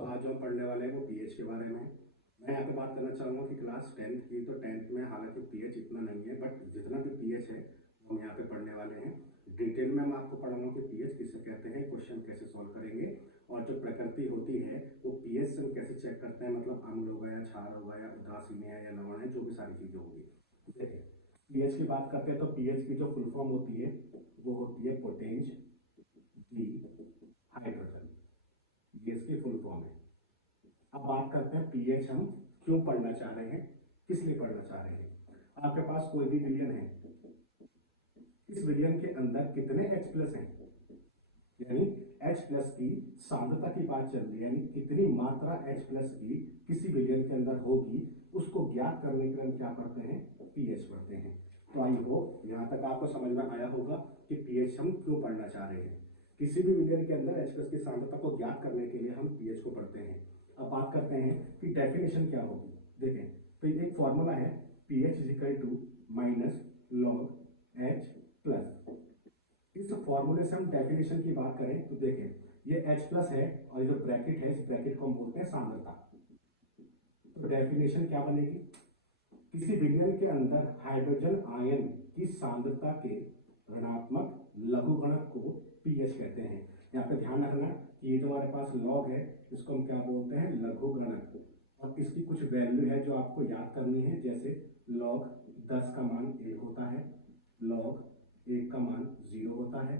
तो आज जो हम पढ़ने वाले हैं वो पीएच के बारे में है। मैं यहाँ पे बात करना चाहूँगा कि क्लास 10th की, तो 10th में हालांकि पीएच इतना नहीं है, बट जितना भी पीएच है हम यहाँ पे पढ़ने वाले हैं। डिटेल में मैं आपको पढ़ाऊंगा कि पीएच किसे कहते हैं, क्वेश्चन कैसे सॉल्व करेंगे, और जो प्रकृति होती है वो पीएच से हम कैसे चेक करते हैं, मतलब अम्ल होगा या क्षार होगा या उदासीन है या लवण है, जो भी सारी चीज़ें होगी। देखिए, पीएच की बात करते हैं तो पीएच की जो फुल फॉर्म होती है वो होती है पोटेंज डी हाइड्रोजन, ये इसकी फुल फॉर्म है। अब बात करते हैं पीएच हम क्यों पढ़ना चाह रहे हैं, किस लिए पढ़ना चाह रहे हैं। आपके पास कोई भी विलयन है, इस विलयन के अंदर कितने H प्लस हैं, यानी H प्लस की सांद्रता की बात चल रही है, यानी कितनी मात्रा H प्लस की किसी विलयन के अंदर होगी, उसको ज्ञात करने के लिए हम क्या पढ़ते हैं, पीएच पढ़ते हैं। तो आई होप यहाँ तक आपको समझ में आया होगा कि पीएच हम क्यों पढ़ना चाह रहे हैं। किसी भी विलयन के अंदर H प्लस की सांद्रता को ज्ञात करने के लिए हम पीएच को पढ़ते हैं। अब बात करते हैं कि डेफिनेशन क्या होगी। देखें, तो एक फॉर्मूला है pH is equal to minus log H plus. इस फॉर्मूले से हम डेफिनेशन की बात करें तो देखें, ये H प्लस है और जो ब्रैकेट है इस ब्रैकेट को हम बोलते हैं सांद्रता। तो डेफिनेशन क्या बनेगी, किसी विलयन के अंदर हाइड्रोजन आयन की सांद्रता के ऋणात्मक लघुगणक को पीएच कहते हैं। यहाँ पे ध्यान रखना कि ये जो हमारे पास लॉग है इसको हम क्या बोलते हैं, लघुगणक, और इसकी कुछ वैल्यू है जो आपको याद करनी है, जैसे लॉग 10 का मान 1 होता है, लॉग 1 का मान 0 होता है,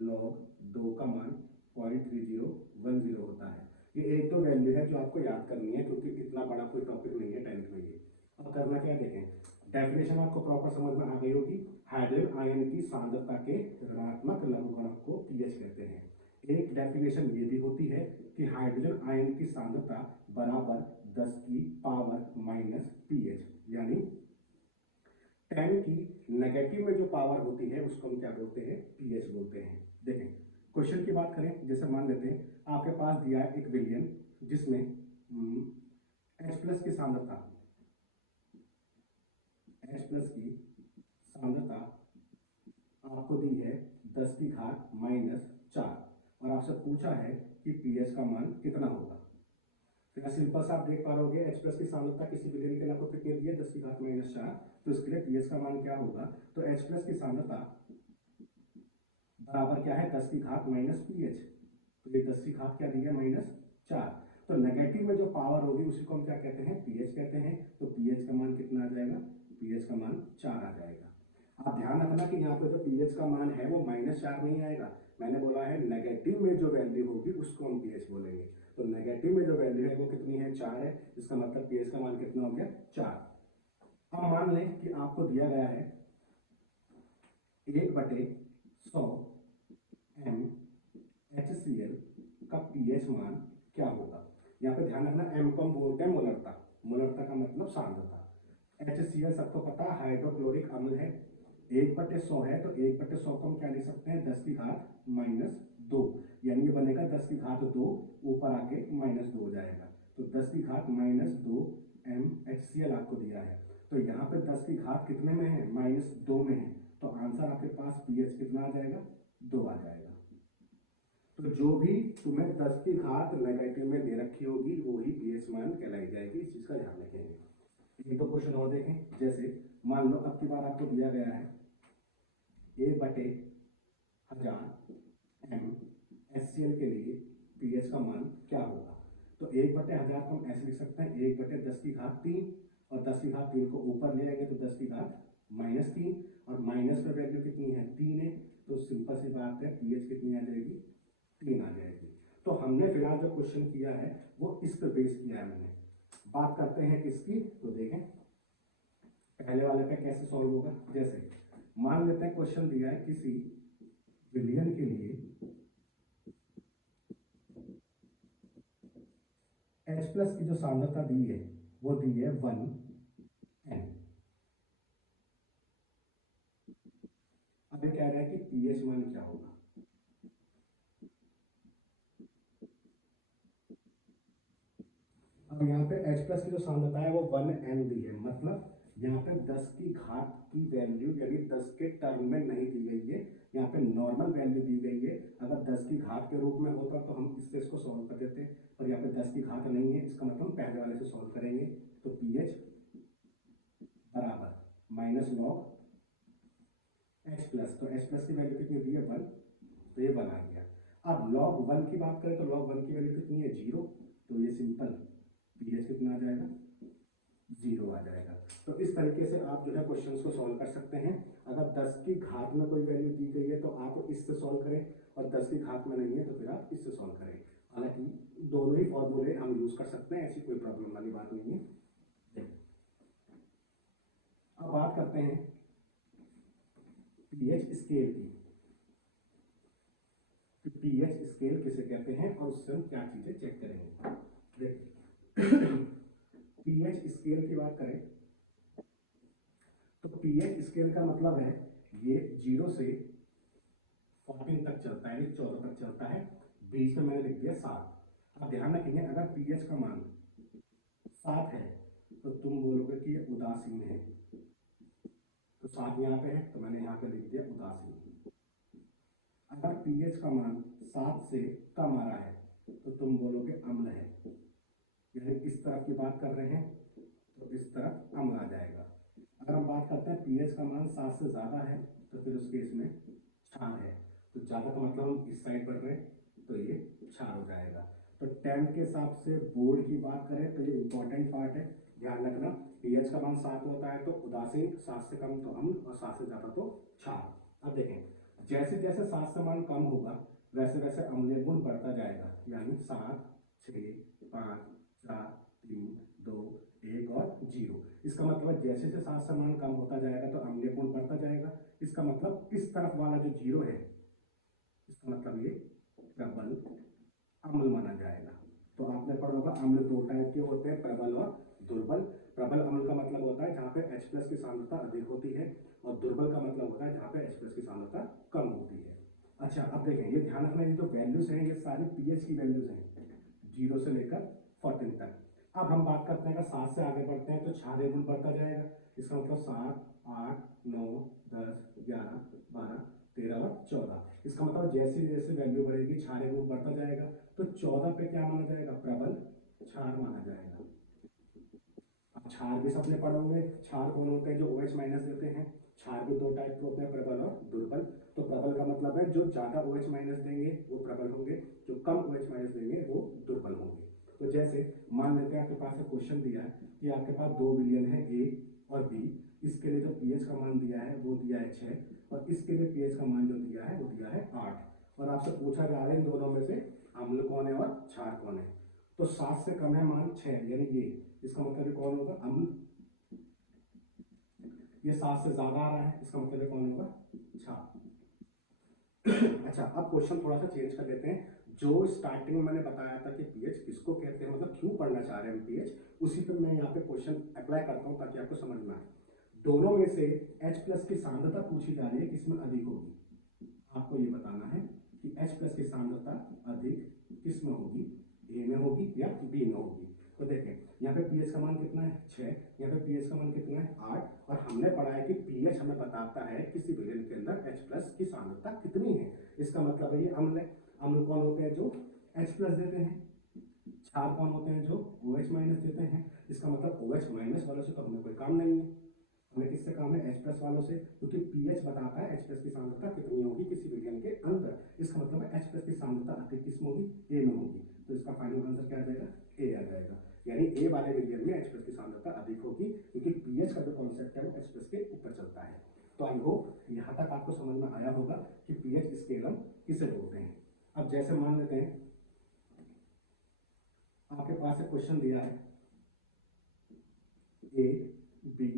लॉग 2 का मान 0.3010 होता है। ये एक दो वैल्यू है जो आपको याद करनी है, क्योंकि इतना बड़ा कोई टॉपिक नहीं है 10th में ये। अब करना क्या, देखें, डेफिनेशन आपको प्रॉपर समझ में आ गई होगी। हाइड्रोजन आयन की सांद्रता के ऋणात्मक लघुगणक को पीएच कहते हैं। एक डेफिनेशन ये भी होती है कि हाइड्रोजन आयन की सांद्रता बराबर 10 की पावर माइनस पीएच, यानी 10 की नेगेटिव में जो पावर होती है उसको हम क्या बोलते हैं, पीएच बोलते हैं। देखें, क्वेश्चन की बात करें, जैसे मान लेते हैं आपके पास दिया है एक विलयन जिसमें H प्लस की सांद्रता, H प्लस की सांद्रता आपको दी है 10 की घात माइनस 4, और आपसे पूछा है कि पीएच का मान कितना होगा। तो सिंपल सा आप देख पा रहे H प्लस की सांद्रता किसी विलयन के लिए आपको कितनी दी है, 10 की घात माइनस 4, तो इसके लिए पीएच का मान क्या होगा, तो H प्लस की सांद्रता बराबर क्या है, 10 की घात माइनस पीएच। तो ये 10 की घात क्या दी है, माइनस 4। तो नेगेटिव में जो पावर होगी उसी को हम क्या कहते हैं, पीएच कहते हैं। तो पीएच का मान कितना आ जाएगा, पीएच का मान 4 आ जाएगा। आप ध्यान रखना कि यहाँ पे जो पीएच का मान है वो -4 नहीं आएगा, मैंने बोला है नेगेटिव में जो वैल्यू होगी उसको हम पीएच बोलेंगे। तो नेगेटिव में जो वैल्यू है वो कितनी है, 4 है, इसका मतलब पीएच का मान कितना हो गया, 4। अब मान लें कि आपको दिया गया है 1/100 MHCl का पीएच मान क्या होगा। यहाँ पे ध्यान रखना, एम को हम बोलते हैं मोलरता, मोलरता का मतलब सांद्रता। HCl सबको पता है हाइड्रोक्लोरिक अम्ल है, 1/100 है, तो 1/100 को हम क्या ले सकते हैं, 10 की घात माइनस 2, यानी ये बनेगा 10 की घात 2, ऊपर आके -2 हो जाएगा। तो 10 की घात -2 MHCl आपको दिया है। तो यहाँ पे 10 की घात कितने में है, -2 में है, तो आंसर आपके पास पीएच कितना आ जाएगा, 2 आ जाएगा। तो जो भी तुम्हें 10 की घात नेगेटिव में दे रखी होगी वही पीएच मान कहलाई जाएगी, इस चीज का ध्यान रखेंगे। एक तो क्वेश्चन और देखें, जैसे मान लो अब की बार आपको दिया गया है 1/1000 MHCl के लिए पीएच का मान क्या होगा। तो 1/1000 को हम ऐसे लिख सकते हैं, 1/10 की घात 3, और 10 की घात 3 को ऊपर ले आएंगे तो 10 की घात -3, और माइनस में वैल्यू कितनी है, 3 है, तो सिंपल सी बात है पीएच कितनी आ जाएगी, 3 आ जाएगी। तो हमने फिलहाल जो क्वेश्चन किया है वो इस पर बेस किया है मैंने। बात करते हैं इसकी, तो देखें पहले वाले पे कैसे सॉल्व होगा। जैसे मान लेते हैं क्वेश्चन दिया है किसी विलयन के लिए H प्लस की जो सांद्रता दी है वो दी है 1N। अब ये कह रहा है कि पीएच मान क्या होगा। अब यहाँ पे H प्लस की जो सांद्रता है वो 1N दी है, मतलब यहाँ पे 10 की घात की वैल्यू यानी 10 के टर्म में नहीं दी गई है, यहाँ पे नॉर्मल वैल्यू दी गई है। अगर 10 की घात के रूप में होता तो हम इससे इसको सॉल्व कर देते, पर यहाँ पे 10 की घात नहीं है, इसका मतलब पहले वाले से सॉल्व करेंगे। तो pH बराबर माइनस लॉग h प्लस, तो h प्लस की वैल्यू कितनी दी है 1, तो ये 1 आ गया। अब log 1 की बात करें तो log 1 की वैल्यू कितनी है 0, तो ये सिंपल pH कितना आ जाएगा 0 आ जाएगा। तो इस तरीके से आप जो है क्वेश्चंस को सॉल्व कर सकते हैं। अगर 10 की घात में कोई वैल्यू दी गई है तो आप इससे सॉल्व करें, और 10 की घात में नहीं है तो फिर आप इससे सॉल्व करें। हालांकि दोनों ही फॉर्मूले हम यूज कर सकते हैं, ऐसी कोई प्रॉब्लम वाली बात नहीं है। अब बात करते हैं पीएच स्केल की, पीएच स्केल किसे कहते हैं और उससे हम क्या चीजें चेक करेंगे। देखिए पीएच स्केल की बात करें तो पीएच स्केल का मतलब है ये 0 से 14 तक चलता है, 14 तक चलता है, बीच में मैंने लिख दिया 7। अब ध्यान रखेंगे अगर पीएच का मान 7 है तो तुम बोलोगे कि ये उदासीन है, तो 7 यहाँ पे है तो मैंने यहाँ पे लिख दिया उदासीन। अगर पीएच का मान 7 से कम आ रहा है तो तुम बोलोगे अम्ल है, यानी इस तरफ की बात कर रहे हैं तो इस तरफ अम्ल आ जाएगा। अगर हम बात करते हैं पीएच का मान 7 से ज़्यादा है तो फिर उस केस में क्षार है, तो ज़्यादा का मतलब हम इस साइड बढ़ रहे हैं तो ये क्षार हो जाएगा। तो 10 के हिसाब से बोर्ड की बात करें तो ये इंपॉर्टेंट पार्ट है, ध्यान रखना। पीएच का मान 7 होता है तो उदासीन, 7 से कम तो अम्ल और 7 से ज़्यादा तो क्षार। अब देखें जैसे जैसे 7 से मान कम होगा वैसे वैसे अम्लीय गुण बढ़ता जाएगा, यानी 7, 6, 5, 4, 3, 2, 1 और 0। इसका मतलब जैसे जैसे 7 से मान कम होता जाएगा तो अम्लीय गुण बढ़ता जाएगा। इसका मतलब इस तरफ वाला जो 0 है इसका मतलब ये प्रबल अम्ल माना जाएगा। तो आपने पढ़ा होगा अम्ल 2 टाइप के होते हैं, प्रबल और दुर्बल। प्रबल अम्ल का मतलब होता है जहाँ पे H प्लस की सांद्रता अधिक होती है, और दुर्बल का मतलब होता है जहाँ पे H प्लस की सांद्रता कम होती है। अच्छा अब देखें ये ध्यान रखना, ये जो वैल्यूज हैं ये सारी पीएच की वैल्यूज हैं 0 से लेकर 14 तक। अब हम बात करते हैं अगर 7 से आगे बढ़ते हैं तो क्षारीय गुण बढ़ता जाएगा। इसका मतलब 7, 8, 9, 10, 11, 12, 13 और 14। इसका मतलब जैसे जैसे वैल्यू बढ़ेगी क्षारीय गुण बढ़ता जाएगा। तो 14 पे क्या माना जाएगा प्रबल क्षार माना जाएगा। अब क्षार भी सबने पढ़े होंगे, क्षार कौन होते हैं जो OH माइनस देते हैं। क्षार भी 2 टाइप के होते हैं, प्रबल और दुर्बल। तो प्रबल का मतलब है जो ज्यादा OH माइनस देंगे वो प्रबल होंगे, जो कम OH माइनस देंगे वो दुर्बल होंगे। तो जैसे मान लेते हैं आपके पास एक क्वेश्चन दिया है कि आपके पास 2 विलयन है ए और बी, इसके लिए जो पीएच का मान दिया है वो दिया है 6 और इसके लिए पीएच का मान जो दिया है वो दिया है 8, और आपसे पूछा जा रहा है इन दोनों में से अम्ल कौन है और क्षार कौन है। तो 7 से कम है मान 6 यानी ये, इसका मतलब ये कौन होगा अम्ल। ये 7 से ज्यादा आ रहा है, इसका मतलब ये कौन होगा क्षार। अच्छा अब क्वेश्चन थोड़ा सा चेंज कर लेते हैं। जो स्टार्टिंग में मैंने बताया था कि पीएच किसको कहते हैं, मतलब क्यों पढ़ना चाह रहे हैं पीएच, उसी पर मैं यहाँ पे क्वेश्चन अप्लाई करता हूँ ताकि आपको समझ में आए। दोनों में से H प्लस की सांद्रता पूछी जा रही है किसमें अधिक होगी। आपको ये बताना है कि H प्लस की सांद्रता अधिक किसमें होगी, ए में होगी या बी में होगी। तो देखें यहाँ पे पीएच का मान कितना है 6, यहाँ पे पीएच का मान कितना है 8, और हमने पढ़ा है कि पीएच हमें बताता है किसी विलयन के अंदर H प्लस की सांद्रता कितनी है। इसका मतलब है ये अम्ल है। अम्ल कौन होते हैं जो H प्लस देते हैं, क्षार कौन होते हैं जो OH माइनस देते हैं। इसका मतलब OH माइनस वालों से तो हमें कोई काम नहीं है, हमें किससे काम है H प्लस वालों से, क्योंकि पीएच बताता है H प्लस की सांद्रता कितनी होगी किसी विलयन के अंदर। इसका मतलब है H प्लस की सांद्रता अधिक किसमें होगी, ए में होगी। तो इसका फाइनल आंसर क्या आ जाएगा, ए आ जाएगा, यानी ए वाले विलयन में H प्लस की सांद्रता अधिक होगी, क्योंकि पीएच का जो कॉन्सेप्ट है वो H प्लस के ऊपर चलता है। तो आई होप यहाँ तक आपको समझ में आया होगा कि पीएच स्केल हम किसे बोलते हैं। अब जैसे मान लेते हैं आपके पास एक क्वेश्चन दिया है ए, बी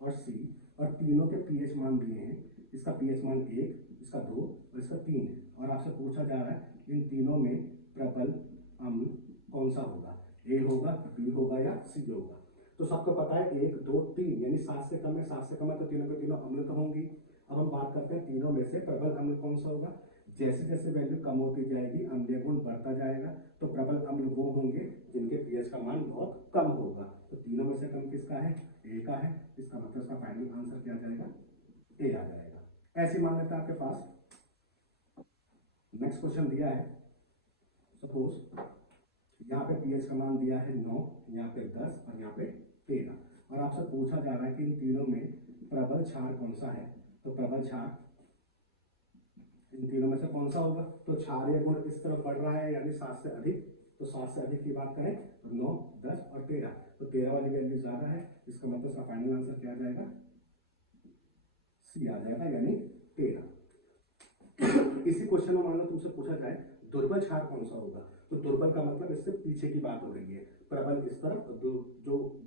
और सी, और तीनों के पीएच मान दिए हैं। इसका पीएच मान 1, इसका 2 और इसका 3 है, और आपसे पूछा जा रहा है इन तीनों में प्रबल अम्ल कौन सा होगा, ए होगा, बी होगा या सी होगा। तो सबको पता है 1, 2, 3 यानी 7 से कम है, 7 से कम है तो तीनों के तीनों अम्ल तो होंगी। अब हम बात करते हैं तीनों में से प्रबल अम्ल कौन सा होगा। जैसे जैसे वैल्यू कम होती जाएगी अम्लीय गुण बढ़ता जाएगा, तो प्रबल अम्ल वो होंगे जिनके पीएच का मान बहुत कम होगा। तो तीनों में से कम किसका है, ए का है, इसका मतलब आपके पास नेक्स्ट क्वेश्चन दिया है, सपोज यहाँ पे पीएच का मान दिया है 9, यहाँ पे 10 और यहाँ पे 13, और आपसे पूछा जा रहा है कि इन तीनों में प्रबल क्षार कौन सा है। तो प्रबल क्षार इन तीनों में से कौन सा होगा। तो क्षारीय गुण इस तरफ बढ़ रहा है यानी 7 से अधिक, तो 7 से अधिक की बात करें तो 9, 10 और 13, तो 13 वाली वैल्यू ज्यादा है, इसका मतलब इसका फाइनल आंसर क्या आ जाएगा, सी आ जाएगा यानी 13। इसी क्वेश्चन में मान लो तुमसे पूछा जाए दुर्बल क्षार कौन सा होगा, तो दुर्बल का मतलब इससे पीछे की बात हो रही है, प्रबल इस तरफ और जो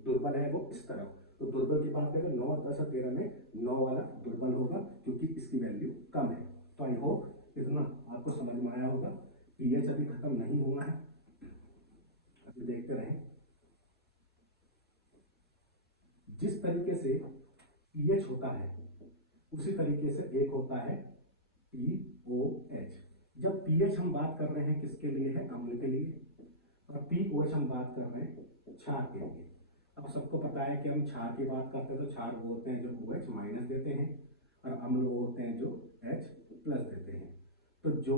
दुर्बल है वो इस तरफ। तो दुर्बल की बात करें 9, 10 और 13 में 9 वाला दुर्बल होगा क्योंकि इसकी वैल्यू कम है। तो आई होप इतना आपको समझ में आया होगा। पीएच अभी खत्म नहीं हुआ है, अभी देखते रहें। जिस तरीके से पीएच होता है उसी तरीके से एक होता है पीओएच। जब पीएच हम बात कर रहे हैं किसके लिए है, अम्ल के लिए, और पीओएच हम बात कर रहे हैं क्षार के लिए। अब सबको पता है कि हम क्षार की बात करते हैं तो क्षार वो होते हैं जो OH माइनस देते हैं और अम्ल वो होते हैं जो H प्लस देते हैं। तो जो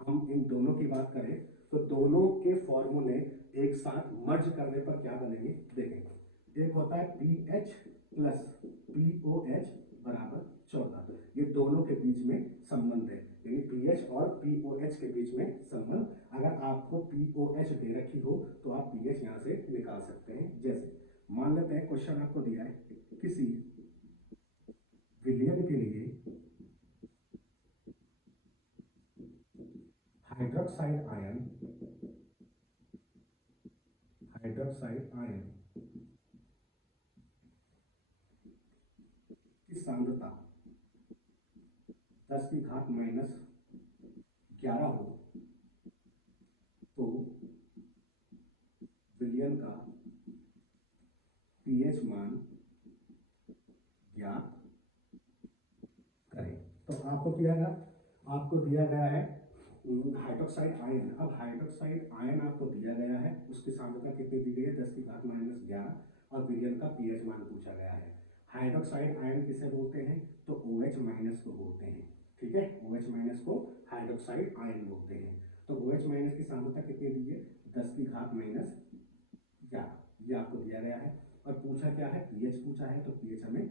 हम इन दोनों की बात करें तो दोनों के फॉर्मूले एक साथ मर्ज करने पर क्या बनेंगे देखेंगे। एक होता है पीएच प्लस पीओएच बराबर 14, ये दोनों के बीच में संबंध है, यानी पीएच और पीओएच के बीच में संबंध। अगर आपको पीओएच दे रखी हो तो आप पीएच यहाँ से निकाल सकते हैं। जैसे मान लेते हैं क्वेश्चन आपको दिया है किसी विलयन के लिए हाइड्रोक्साइड आयन की सांद्रता 10 की घात माइनस 11 हो तो विलयन का पीएच मान ज्ञात करें। तो आपको दिया गया है हाइड्रोक्साइड आयन। अब हाइड्रोक्साइड आयन आपको दिया गया है, उसकी सांद्रता कितनी दी गई है 10 की घात माइनस 11, और विलयन का पीएच मान पूछा गया है। हाइड्रोक्साइड आयन किसे बोलते हैं, तो OH माइनस को बोलते हैं, ठीक है, OH माइनस को हाइड्रोक्साइड आयन बोलते हैं। तो OH माइनस की सांद्रता कितनी दी है 10 की घात माइनस 11, ये आपको दिया गया है। और पूछा क्या है, पीएच पूछा है, तो पीएच हमें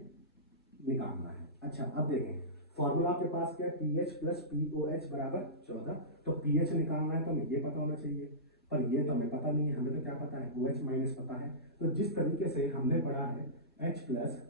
निकालना है। अच्छा अब देखें फॉर्मूला आपके पास क्या है, पीएच प्लस पीओएच बराबर 14। तो पीएच निकालना है तो हमें ये पता होना चाहिए, पर ये तो हमें पता नहीं है, हमें तो क्या पता है OH माइनस पता है। तो जिस तरीके से हमने पढ़ा है H प्लस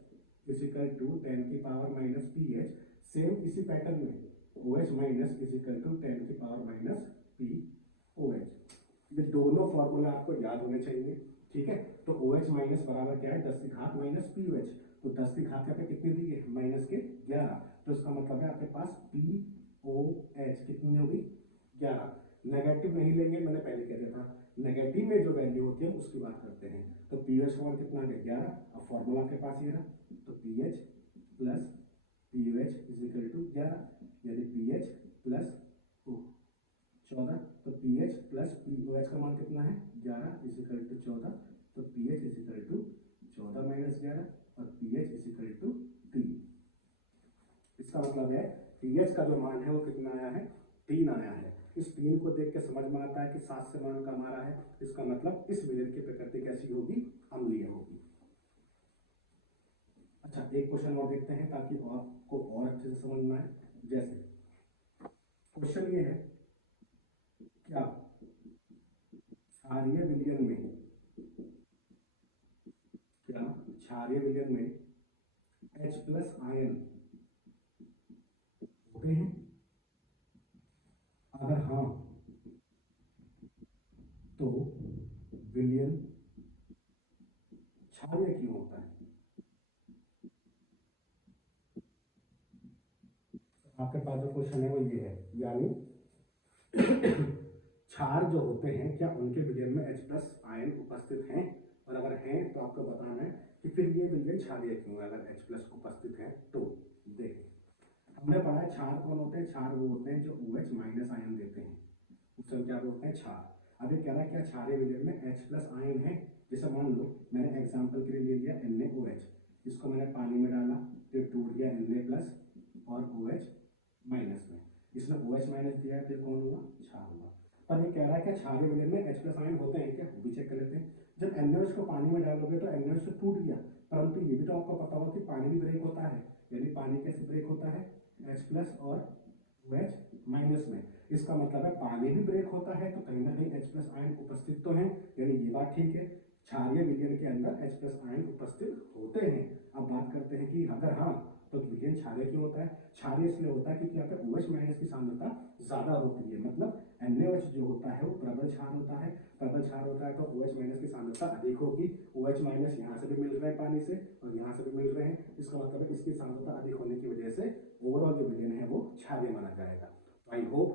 इजिकल टू 10 की पावर माइनस पीएच, सेम इसी पैटर्न में OH माइनस इजिकल टू 10 की पावर माइनस पीओएच। ये दोनों फॉर्मूला आपको याद होने चाहिए, ठीक है। तो OH माइनस बराबर क्या है 10 की घात माइनस पीओएच, तो 10 की घात पे कितनी दी है माइनस के 11, तो इसका मतलब है आपके पास पीओएच कितनी होगी 11। नेगेटिव नहीं लेंगे, मैंने पहले कह दिया था, नेगेटिव में जो वैल्यू होती है उसकी बात करते हैं। तो पीओएच का मान कितना आ गया 11, अब फॉर्मूला आपके पास ये रहा, तो pH plus pOH is equal to 11, यानी पीएच प्लस 14, तो पीएच प्लस पीओएच का मान कितना है 11 इज इक्वल टू 14, तो pH is equal to 14 minus 11 और पीएच इज इक्वल टू 3। इसका मतलब है पीएच का जो मान है वो कितना आया है 3 आया है। इस 3 को देख के समझ में आता है कि 7 से मान कम आ रहा है, इसका मतलब इस विलयन की प्रकृति कैसी होगी, अम्लीय होगी। अच्छा एक क्वेश्चन और देखते हैं ताकि आपको और अच्छे से समझ में आए। जैसे क्वेश्चन ये है, क्या क्षारीय विलयन में H प्लस आयन होते हैं, अगर हाँ तो विलयन क्षारीय क्यों होता है। आपके पास जो क्वेश्चन है वो ये है, यानी क्षार जो होते हैं क्या उनके विलयन में H प्लस आयन उपस्थित हैं, और अगर हैं तो आपको बताना है कि फिर ये विलयन क्षारीय क्यों है अगर H प्लस उपस्थित है। तो देखें हमने पढ़ा है क्षार कौन होते हैं, क्षार वो होते हैं जो OH माइनस आयन देते हैं, उसे हम क्या बोलते हैं क्षार। अब ये कह रहा है क्या क्षारीय विलयन में H प्लस आयन है, जैसे मान लो मैंने एग्जांपल के लिए ले लिया NaOH, इसको मैंने पानी में डाला, फिर टूट गया Na प्लस और OH माइनस में। इसने OH माइनस दिया है तो ये कौन हुआ, क्षार हुआ। पर ये कह रहा है कि क्षारीय विलयन में H प्लस आयन होते हैं क्या, वो भी चेक कर लेते हैं। जब NaOH को पानी में डालोगे तो NaOH तो टूट गया, परंतु ये भी तो आपको पता होगा कि पानी भी ब्रेक होता है। यानी पानी कैसे ब्रेक होता है, H प्लस और OH माइनस में। इसका मतलब है पानी भी ब्रेक होता है, तो कहीं ना कहीं H प्लस आयन उपस्थित तो हैं, यानी ये बात ठीक है। क्षारीय विलयन के अंदर H प्लस आयन उपस्थित होते हैं। अब बात करते हैं कि अगर हाँ, तो विलयन क्षारीय क्यों होता है। क्षारीय इसलिए होता है क्योंकि यहाँ पे OH माइनस की सांद्रता ज्यादा होती है, मतलब NaOH जो होता है वो प्रबल क्षार होता है। प्रबल क्षार होता है तो OH माइनस की सांद्रता अधिक होगी। OH माइनस यहाँ से भी मिल रहे हैं पानी से और यहाँ से भी मिल रहे हैं, इसका मतलब है इसकी सांद्रता अधिक होने की वजह से ओवरऑल जो विलयन है वो क्षारीय माना जाएगा। I hope